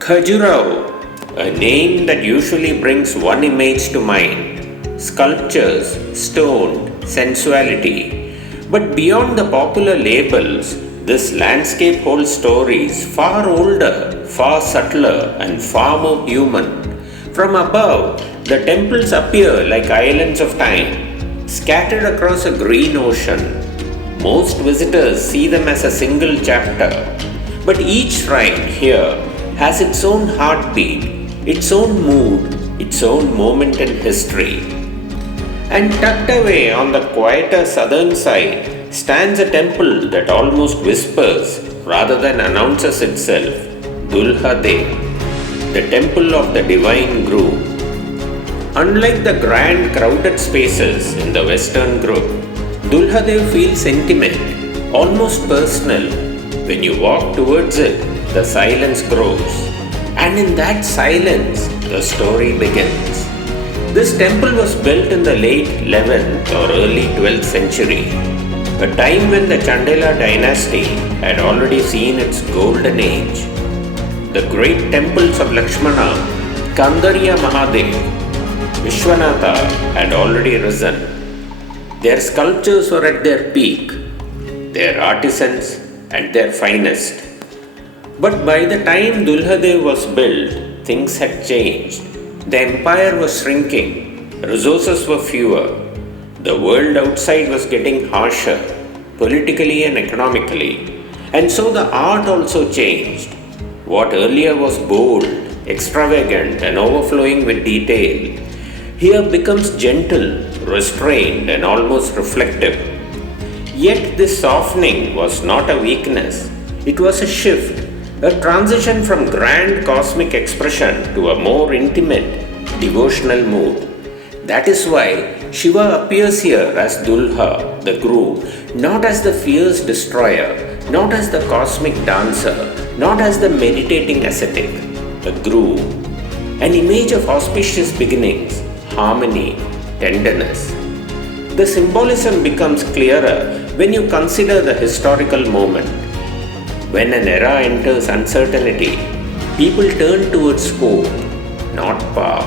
Khajuraho, a name that usually brings one image to mind: sculptures, stone, sensuality. But beyond the popular labels, this landscape holds stories far older, far subtler, and far more human. From above, the temples appear like islands of time, scattered across a green ocean. Most visitors see them as a single chapter, but each shrine here has its own heartbeat, its own mood, its own moment in history. And tucked away on the quieter southern side stands a temple that almost whispers rather than announces itself: Dulha Deo, the temple of the Divine Groom. Unlike the grand crowded spaces in the Western group, Dulha Deo feels intimate, almost personal. When you walk towards it, the silence grows, and in that silence, the story begins. This temple was built in the late 11th or early 12th century, a time when the Chandela dynasty had already seen its golden age. The great temples of Lakshmana, Kandariya Mahadev, Vishwanatha had already risen. Their sculptures were at their peak, their artisans at their finest. But by the time Dulha Deo was built, things had changed. The empire was shrinking, resources were fewer, the world outside was getting harsher, politically and economically, and so the art also changed. What earlier was bold, extravagant, and overflowing with detail, here becomes gentle, restrained, and almost reflective. Yet this softening was not a weakness, it was a shift, a transition from grand cosmic expression to a more intimate, devotional mood. That is why Shiva appears here as Dulha, the groom, not as the fierce destroyer, not as the cosmic dancer, not as the meditating ascetic, the groom, an image of auspicious beginnings, harmony, tenderness. The symbolism becomes clearer when you consider the historical moment. When an era enters uncertainty, people turn towards hope, not power.